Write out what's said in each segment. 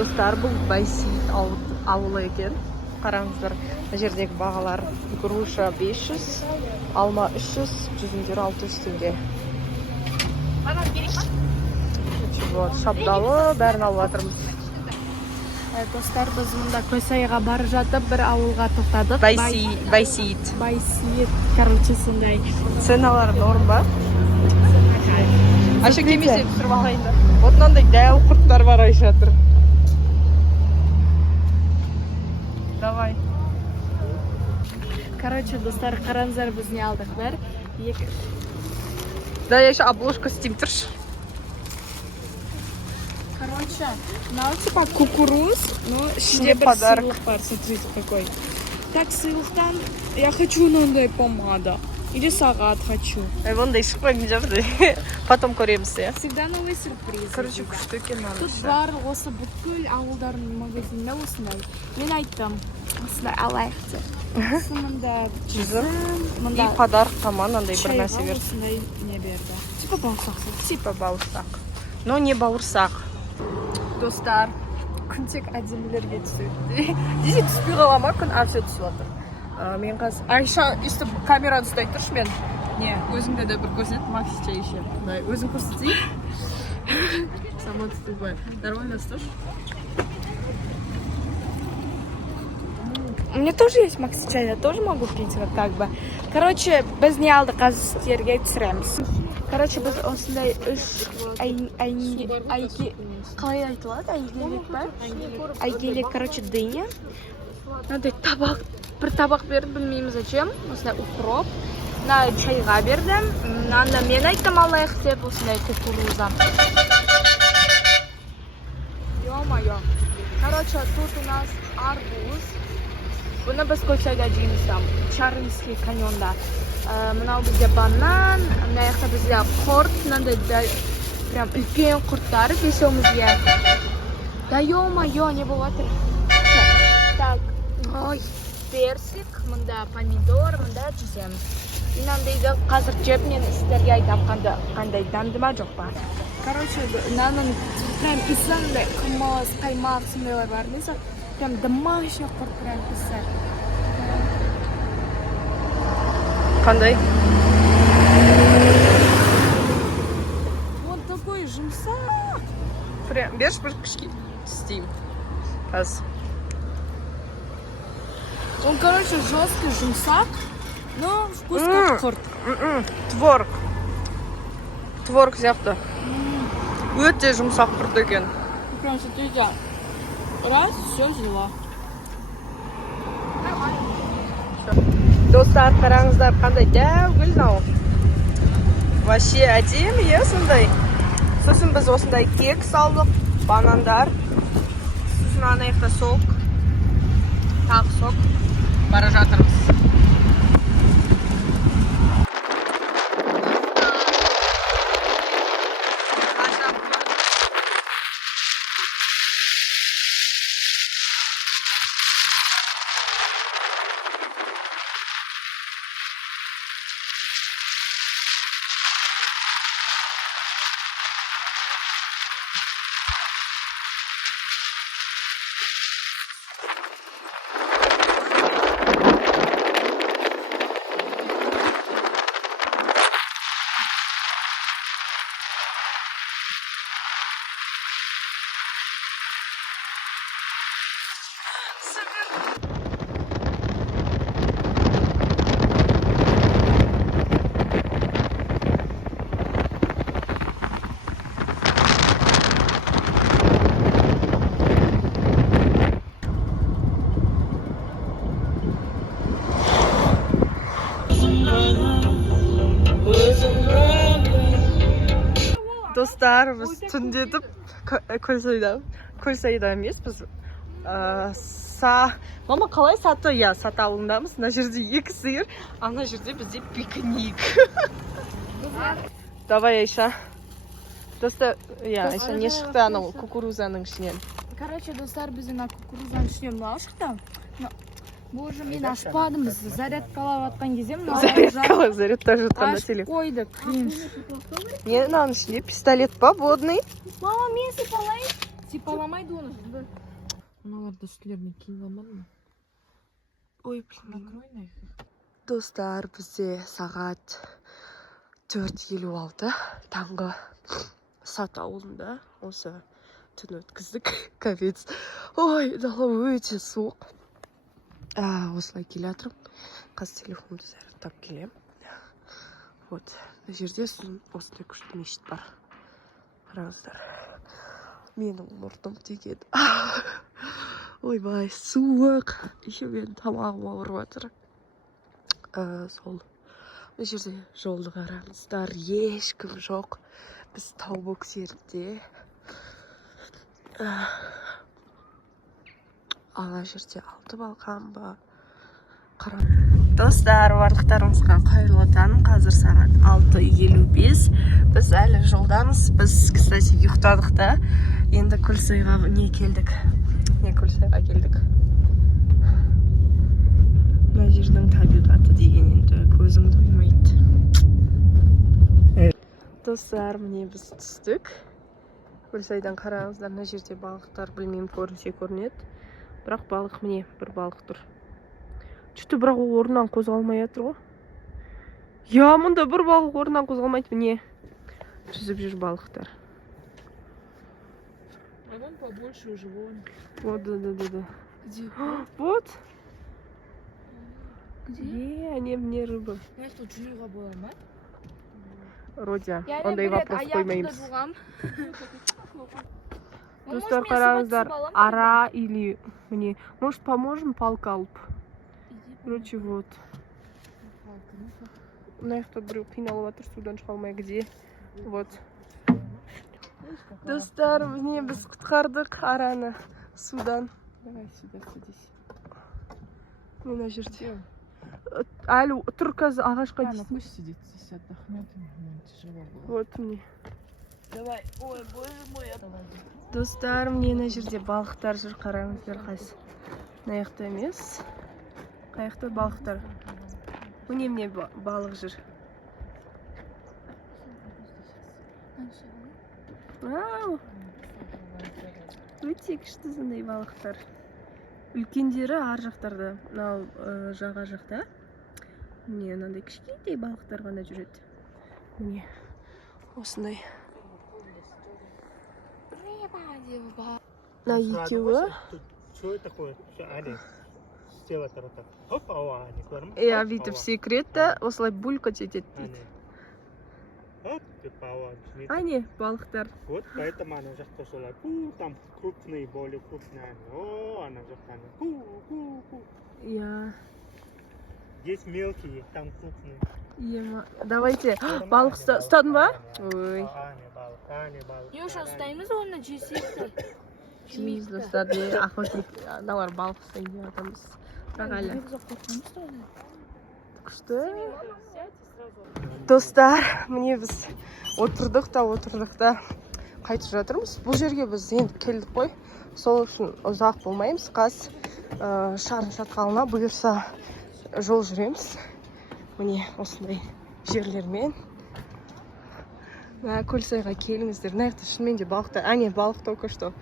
Достар, бұл Байсейіт ауылы екен. Қараңыздар, мына жердегі бағалар: груша 500, алма 300, жүзімдер 600 теңге. Шапталы, бәрін алып жатырмыз. Достар, біз мұнда Көсайға барып жатып, бір ауылға тоқтадық. Байсейіт. Короче, сондай. Ценалар норм ба? Аша кемесе түсіріп алайын да. Вот мынандай дәу құрттар бар Айша тұр. Давай. Короче, достар, қараңыздар, біз не алдық бар? Да, я еще обложку стим тұршы. Короче, мынау типа кукуруз, но ішінде бір сыйлық бар. Смотрите, какой. Так, сыйлықтан я хочу мынандай помада. Или сағат хочу. Ондай шықпаймын жабды. Потом көреміз, я. Всегда новый сюрприз. Короче, күшті екен надо. Тут бар осы бүкіл ауылдардың магазинінде осындай. Мен айттым, осындай алайық деп. Мында жүзім и подарок таман андай бір нәрсе берді. Осындай не берді. Типа бауырсақ. Типа бауырсақ. Но не бауырсақ. Достар, күн тек әдемілерге түседі. Десе түспей қала ма күн? Все түсіп отыр. Мен қазір Айша үсті камераны ұстай тұршы мен. Не, өзіңді де бір көрсет, Максича еще. Өзің көрсетейін. Сама тупая. Нормально стоишь? У меня тоже есть Максича, я тоже могу пить вот как бы. Короче, біз не алдық, қазір сіздерге түсіреміз. Короче, біз осындай қалай айтылады? Айгелек ба? Айгелек, короче, дыня. Мынандай табақ, бір табақ берді, білмеймін зачем. Осындай укроп. Мына чайға бердім. Мынаны мен айттым алайық деп, осындай кукуруза. Ё-моё. Короче, тут у нас арбуз. Бұны біз Көксайда жейміз там, Чарынский каньонда. Мынау бізде банан, мына жақта бізде құрт, мынандай прям үлкен құрттар бесеумізге. Да ё-моё, не болып жатыр. Так, ой, персик, мында помидор, мында жүземіз. Мынандайды қазір жеп, мен сіздерге айтам қандай дәмді ма жоқ па. Короче, мынаның прям исандай қымыз, қаймақ сондайлар бар емес. Прям домашний құрт прям писать. Қандай? Он такой жұмсақ. Прям, берші бір кішке істейм. Аз. Он, короче, жесткий жұмсақ, но вкус как құрт. Творог. Творог сияқты. Өте жұмсақ құрт екен. Прям смотрите. Раз, все взяла. Достар, қараңыздар, қандай дәу гүл мынау. Вообще әдемі, е, сондай. Сосын біз осындай кекс алдық, банандар. Сосын ана жақта сок. Тағы сок. Бара жатырмыз. Достар, біз түндетіп Көлсайда емес, біз мама қалай саты? Я саты ауылындамыз. Мына жерде 2 сиыр, ана жерде бізде пикник. Давай, Айша. Достар, Айша не шықты анау кукурузаның ішінен? Короче, достар, біз ана кукурузаның ішінен мынау шықты. Боже, мен ашпадым, біз зарядкалап атқан кезде зарядтап жатқанда телефон. Ашып қойды, кринж. Не, мынаның ішінде пистолет па, водный? Мама, мен сипалайын. сипаламайды оны. Мыналарды үстілеріне киініп алмадың ба? Ой, білмеймін. Накрой нафиг. Достар, бізде сағат 4:56 таңғы Сат ауылында осы түн өткіздік. Капец. Ой, дала өте суық. Осылай келе жатырмын. Қазір телефонымды зарядтап келем. Вот, мына жерде осындай күшті мешіт бар. Қараңыздар. Менің мұртым тигеді. Ойбай, суық. Еще менің тамағым ауырып жатыр. Сол. Мына жерде жолды қараңыздар. Ешкім жоқ. Біз тау бөктерінде. Ана жерде 6 балқан ба. Достар, барлықтарыңызға қайырлы таң. Қазір сағат 6:55. Біз әлі жолдамыз. Біз, кстати, ұйықтадық та. Енді Көлсайға келдік. Көлсайға келдік. Мына жердің табиғаты деген енді көзім доймайды. Достар, міне біз түстік. Көлсайдан қараңыздар, мына жерде балықтар, білмеймін, көрінсе көрінеді. Бірақ балық, міне, бір балық тұр. Чүті бірақ ол орнынан қозғалмай жатыр ғой. Я, мұнда бір балық орнынан қозғалмайды, міне. Жүзіп жүр балықтар. А вон побольше уже, вон. Вот, да. Где? Вот. Где? Они мне рыба. Я что, жүруға бола ма? Родя, ондай вопрос қоймаймыз. Достар, қараңыздар, ара или мне. Может, поможем палка алып? Короче, вот. Мына жақта біреу қиналып жатыр, судан шыға алмай, где? Вот. Достар, міне біз құтқардық араны судан. Давай сюда садись. Мына жерде. Әлі тұр қазір ағашқа Ладно, дейсің. пусть сидит, здесь отдохнет. Тяжело было. Вот мне. Давай. Ой, боже мой. Достар, мне мына жерде балықтар жүр, қараңыздар қайсы. Мына жақта емес. Қаяқта балықтар. Міне балық жүр. Вау! Өте күшті сондай балықтар. Үлкендері ар жақтарда, мынау жаға жақта. Міне, мынандай кішкентай балықтар ғана жүреді. Міне, осындай. Мына екеуі. Что это такое? Али, села так. Хоп, они көрім. Бүйтіп секретті, осылай булькать етеді дейді. Вот, типа ауа. Ане, балықтар. Вот, поэтому она жақта солай. Там крупные, более крупные. О, она жақта. Ку. Я. Здесь мелкие, там крупные. Ема. Давайте. Балық ұстадың ба? Ой. Ане, балық. Юша, ұстаймыз оны жесекті. Жемейміз достар, охотник аналар балық ұстайын деп жатырмыз. Бірақ әлі. Күшті. Достар, міне біз отырдық та қайтып жатырмыз. Бұл жерге біз енді келдік қой. Сол үшін ұзақ болмаймыз. Қаз шарын шатқалына бұйырса жол жүреміз. Міне осындай жерлермен. Көлсайға келіңіздер. Мына жақта шынымен де балықтар. Әне, балық только что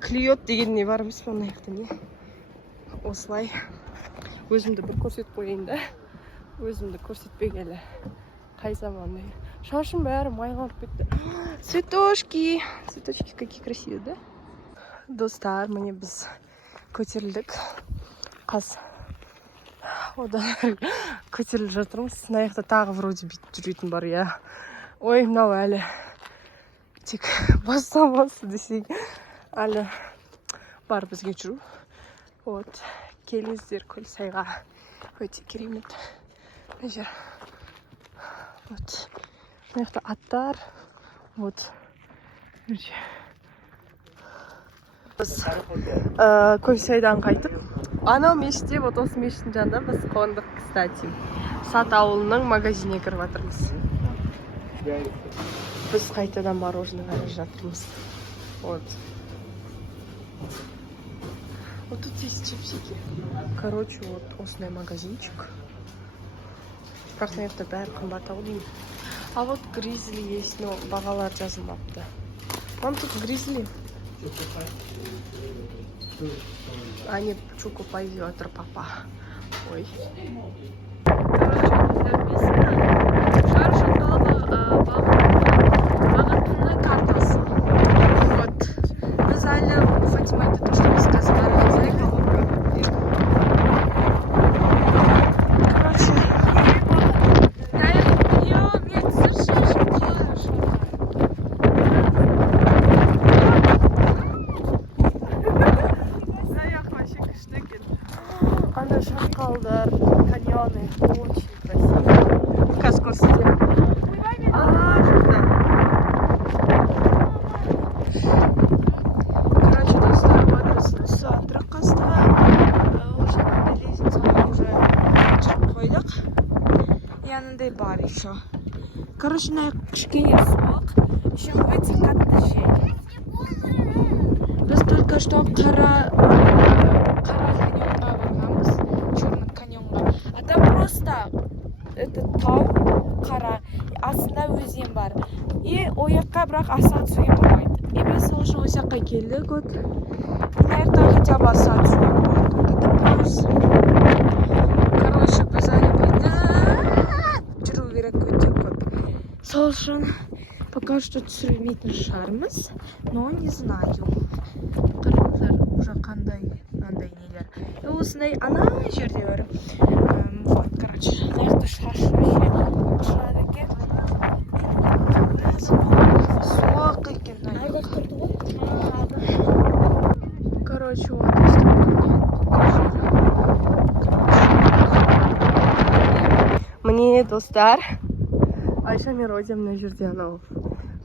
клюет дегеніне барымыз ба мына жақта не? Осылай. Өзімді бір көрсетіп қойайын да. Өзімді көрсетпегелі. Қай заман. Шашым бәрі майланып кетті. Цветочки. Цветочки какие красивые, да? Достар, міне біз көтерілдік. Қаз. Одан көтеріліп жатырмыз. Мына жақта тағы вроде бүйтіп жүретін бар, я. Ой, мынау әлі. Тек бастамасы десең. Әлі бар бізге жүру. Вот. Келіңіздер Көлсайға. Өте керемет. Мына жер. Вот. Мына жақта аттар. Вот. Біз Көлсайдан қайтып. Анау мешітте, вот осы мешіттің жанында біз қондық, кстати. Сат ауылының магазине кіріп жатырмыз. Біз қайтадан мороженое алып жатырмыз. Вот. Вот тут есть чипсики. Короче, вот осындай магазинчик. Бірақ мына жақта бәрі қымбаттау деймін. А вот гризли есть, но бағалар жазылмапты. Вон тут гризли. Они чукупай деп отыр папа. Ой. Шар шатқалы бағытының картасы. Вот. Біз әлі Фатима айтты, то, что біз қазір барамыз. Короче. Нет, слушай, что делаешь? Ана шатқалдар, каньоны, очень красиво. Қазір көрсетемін. Жақта. Короче, достар, адресін осы Антраққастыға. Уже лестницаға уже шығып қойдық. Янындай бар еще. Короче, мына кішкене суық. Еще өте қатты жел. Біз только что қара каньонға барғанбыз, черный каньонға. А там просто это тау, қара, астында өзен бар. И ояққа бірақ аса түсуге болмайды. И біз сол үшін ояққа келдік. Вот. Мына жақта хотя бы аса түсуге болады. Короче, біз әлі бүйтіп жүру керек өте көп. Сол үшін пока что түсірмейтін шығармыз, но не знаю. Қараңыздар, уже қандай мынандай нелер. Осындай ана жерде бар. Вот, короче, аяқты шаш вообще шығады екен. Суық екен. Короче, вот міне достар, Айша Миродия мына жерде анау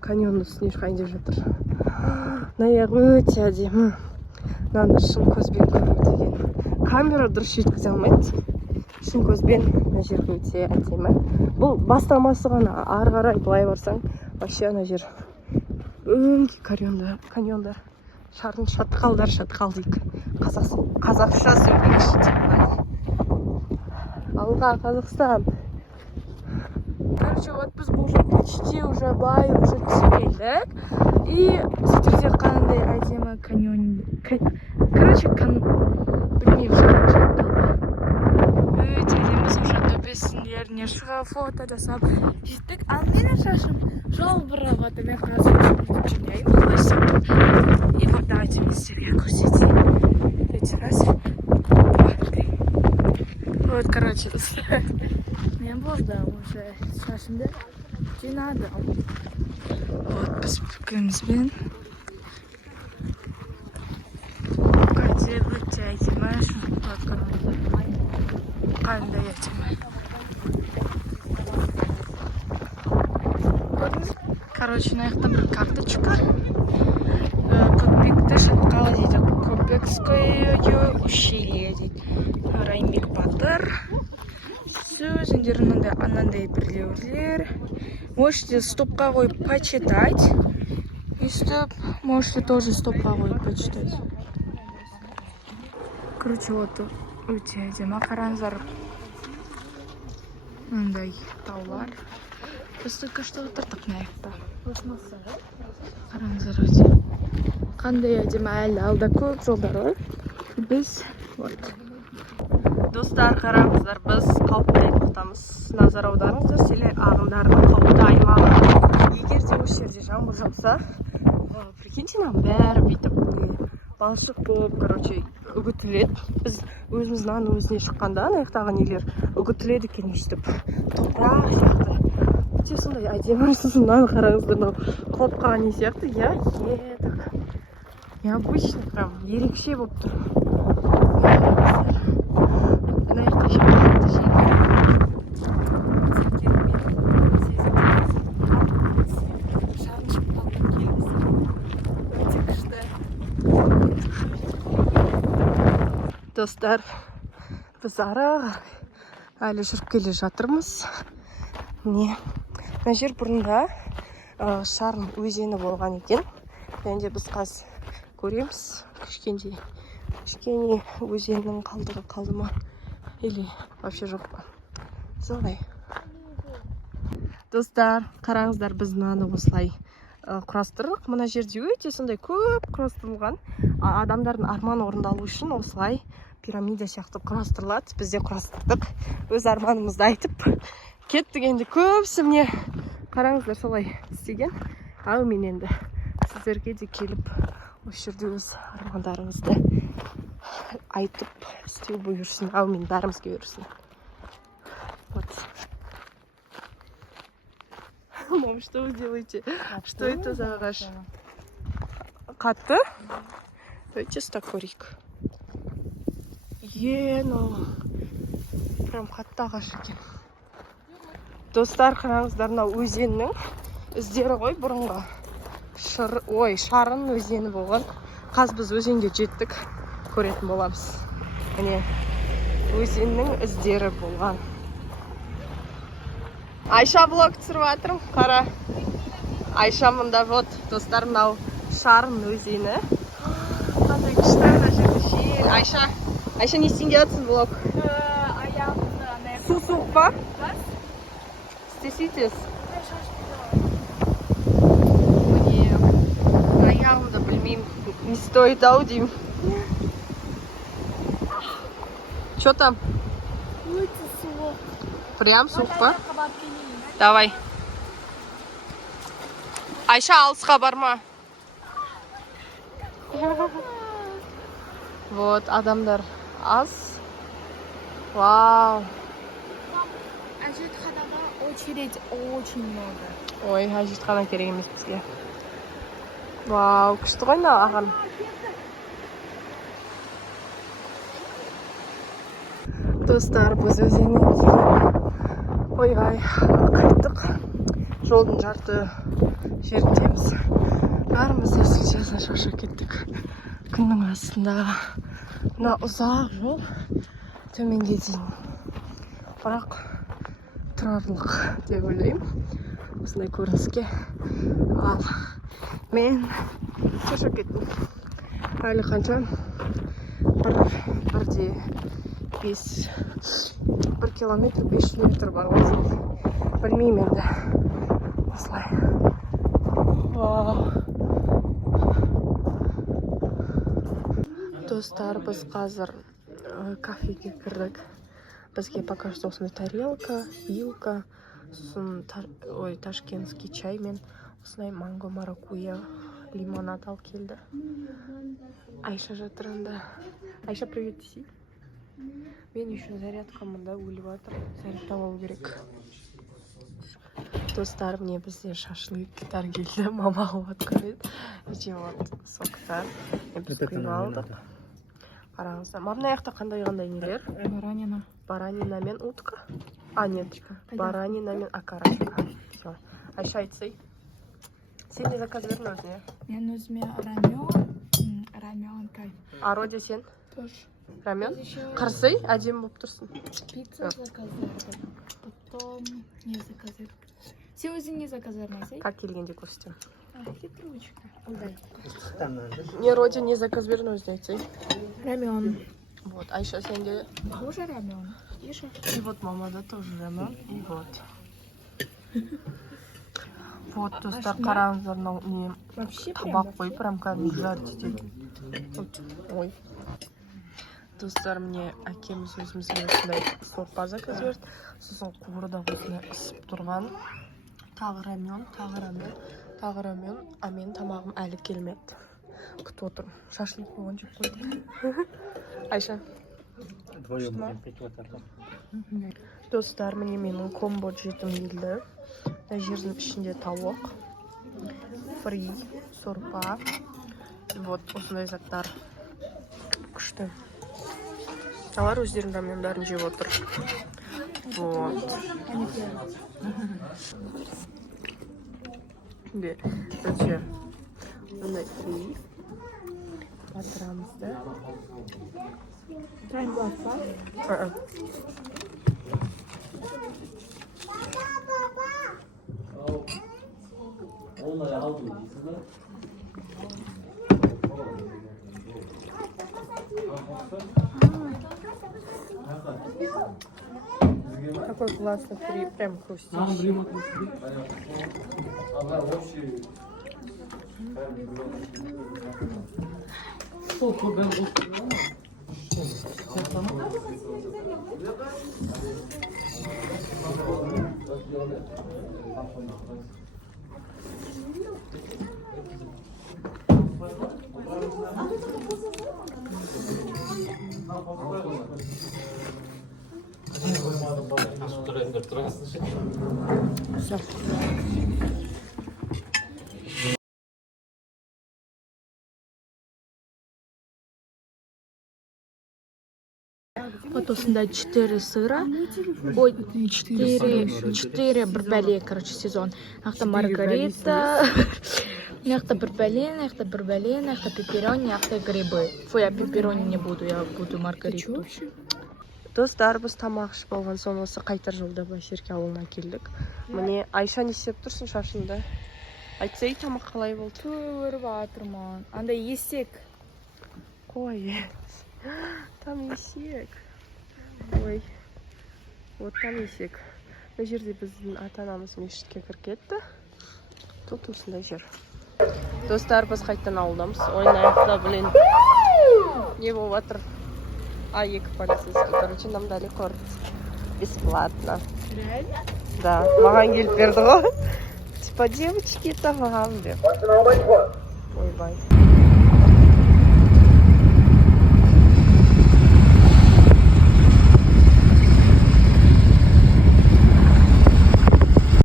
каньонның үстіне шығайын деп жатыр. Аяғым өте әдемі. Мынаны шын көзбен көру деген. Камера дұрыс жеткізе алмайды. Шын көзбен мына жер өте әдемі. Бұл бастамасы ғана, ары қарай былай барсаң, вообще ана жер өңкей каньондар. Шарын шатқал дейік. Қазақша сөйлейікші деп. Алға, Қазақстан. Короче, вот біз уже почти уже бай уже түсірелдік. И сөйтірде қандай әдемі каньон. Короче, білмеймін, шатқалға. Өте әдемі сол төбесіндеріне шығып, фото жасап жеттік. Ал менің шашым жалбырап отыр. Мен қазір жүрмеймін. И вот давайте мен сіздерге көрсетейін. Эти раз. Вот, короче, мен болды уже шашымды жинадым. Вот, біз бүкімізбен өте әдемі. Қандай әдемі. Короче, мына жақта бір карточка. Көкпекті шатқалы дейді. Көкпекское ущелье дейді. Райымбек Батыр. Сөзіндер анандай бірлеулер. Можете стопқа қойып почитать. И стоп, можете тоже стопқа қойып почитать. Короче, вот өте әдемі. Қараңыздар. Мынандай таулар. Біз только что отырдық мына жақта. Қараңыздар өте. Қандай әдемі, әлі алда көп жолдар бар. Біз вот. Достар, қараңыздар, біз қауіпті аймақтамыз. Назар аударыңыздар, селе ағындардың қауіпті аймағы. Егер де осы жерде жаңбыр жауса, прикиньте, бәрі бүйтіп балшық болып, короче, үгітіледі. Біз өзіміздің өзіне шыққанда, ана жақтағы нелер үгітіледі екен, өйстіп топырақ сияқты. Өте сондай әдемі, сосын қараңыздар, қопқа не сияқты, едік. Необычный, прям ерекше болып тұр. Мына жақта еще қатты жел. Шарын шыққаннан келіңіздер. Өте күшті. Достар, біз ары әлі жүріп келе жатырмыз. Міне, мына жер бұрында Шарын өзені болған екен. Енді біз қазір көреміз, кішкене өзеннің қалдығы қалды ма, или вообще жоқ па. Солай. Достар, қараңыздар, біз мынаны осылай құрастырдық. Мына жерде өте сондай көп құрастырылған. Адамдардың арманы орындалу үшін осылай пирамида сияқты құрастырылады. Біз де құрастырдық. Өз арманымызды айтып кеттік. Енді көбісі міне қараңыздар солай істеген. Әумин, енді сіздерге де келіп осы жерде өз армандарыңызды айтып істеу бұйырсын. Әумин, бәрімізге бұйырсын. Вот. Мам, что вы делаете? Что это за ағаш? Қатты? Давайте стакорик. Ну прям қатты ағаш екен. Достар, қараңыздар, мына өзеннің іздері ғой бұрынғы. Шарын өзені болған. Қазір біз өзенге жеттік. Көретін боламыз. Міне өзеннің іздері болған. Айша блог түсіріп жатырмын. Қара. Айша мұнда вот, достар, мынау Шарын өзені. Қандай күшті ана жерде жел. Айша не істейін деп жатсың блог? Су суық па? Істесейтіз. Міне аяғымды білмеймін. Не стоит ау деймін. Что там? Прям суық па? Давай. Айша, алысқа барма. Вот, адамдар аз. Вау. Әжетханаға очередь очень много. Ой, әжетхана керек емес бізге. Вау, күшті ғой мына ағам. Достар, біз өзеннен кейін ойбай қайттық. Жолдың жарты жеріндеміз. Бәріміз әсілшесін шашып кеттік. Күннің астында мына ұзақ жол төменге дейін. Бірақ тұрарлық деп ойлаймын. Осындай көрініске. Ал мен шашып кеттім. Әлі қанша? Бірде 1 километр 500 метр бар ғой деймін. Білмеймін енді. Осылай. Достар, біз қазір кафеге кірдік. Бізге пока что осындай тарелка, вилка, ташкентский чай мен осындай манго, маракуйя, лимонад алып келді. Айша жатыр анда. Айша, привет десей. Мен еще зарядка мұнда өліп жатыр. Зарядтап алу керек. Достар, мне бізде шашлыктар келді. Мама алып жатқан еді. Вот соктар. Біз құйып алдық. Қараңыздар. Мамна аяқта қандай нелер? Баранина мен утка. Нет. Баранина мен окорочка. Айша, айтсай. Сен не заказ бердің өзіне? Мен өзіме рамен кайф. Роде сен? Тоже. Рамен? Қарсай, әдемі болып тұрсың. Пицца заказырды. Потом не заказырды. Сен өзің не заказырмайсың? Как келгенде көрсетем? Хитрючка. Удай. Не, Роде не заказ бердің өзіне айтсай. Рамен. Вот, Айша сенде? Тоже рамен. Иша. И вот мама, да, тоже рамен. И вот. Вот, достар, қараңыздар, не табақ қой, прям кәдімгі жарты етеді. Ой. Достар, мне әкеміз өзімізге осындай сорпа заказ берді. Сосын қуырда осындай ысып тұрған. Тағы рамен. А мен тамағым әлі келмеді. Күтіп отырмын. Шашлык болған жоқ қойды. Айша. Достар, міне менің комбо жетім келді. Мына жердің ішінде тауық, фри, сорпа. Вот, осындай заттар. Күшті. Алар өздерінің рамендарын жеп отыр. Вот. Өте. Мындай фри. Батырамызды. Тайм басса. Какой классный фри, прям хрустящий. Все. Вот осында 4 сыра. Ой, 4 бір бәле, короче, сезон. Мынақта маргарита. Мынақта бір бәле, мынақта бір бәле, мынақта пепперони, мынақта грибы. Фу, я пепперони не буду, я буду маргариту. Достар, біз тамақ ішіп болған соң осы қайтар жолда Байсерке ауылына келдік. Міне Айша не істеп тұрсың шашыңды? Айтсай, тамақ қалай болды? Көріп атырман. Андай есек. Қой. Там есек. Ой. Вот там есек. Бұл жерде біздің ата-анамыз мешітке кіріп кетті. Тут осындай жер. Достар, біз қайттан ауылдамыз. Ойнайықта, блин. Не болып жатыр? А2 полицейский. Короче, нам дали корт. Бесплатно. Реально? Да, маған келіп берді ғой. Типа, девочки, это вам деп. Ойбай.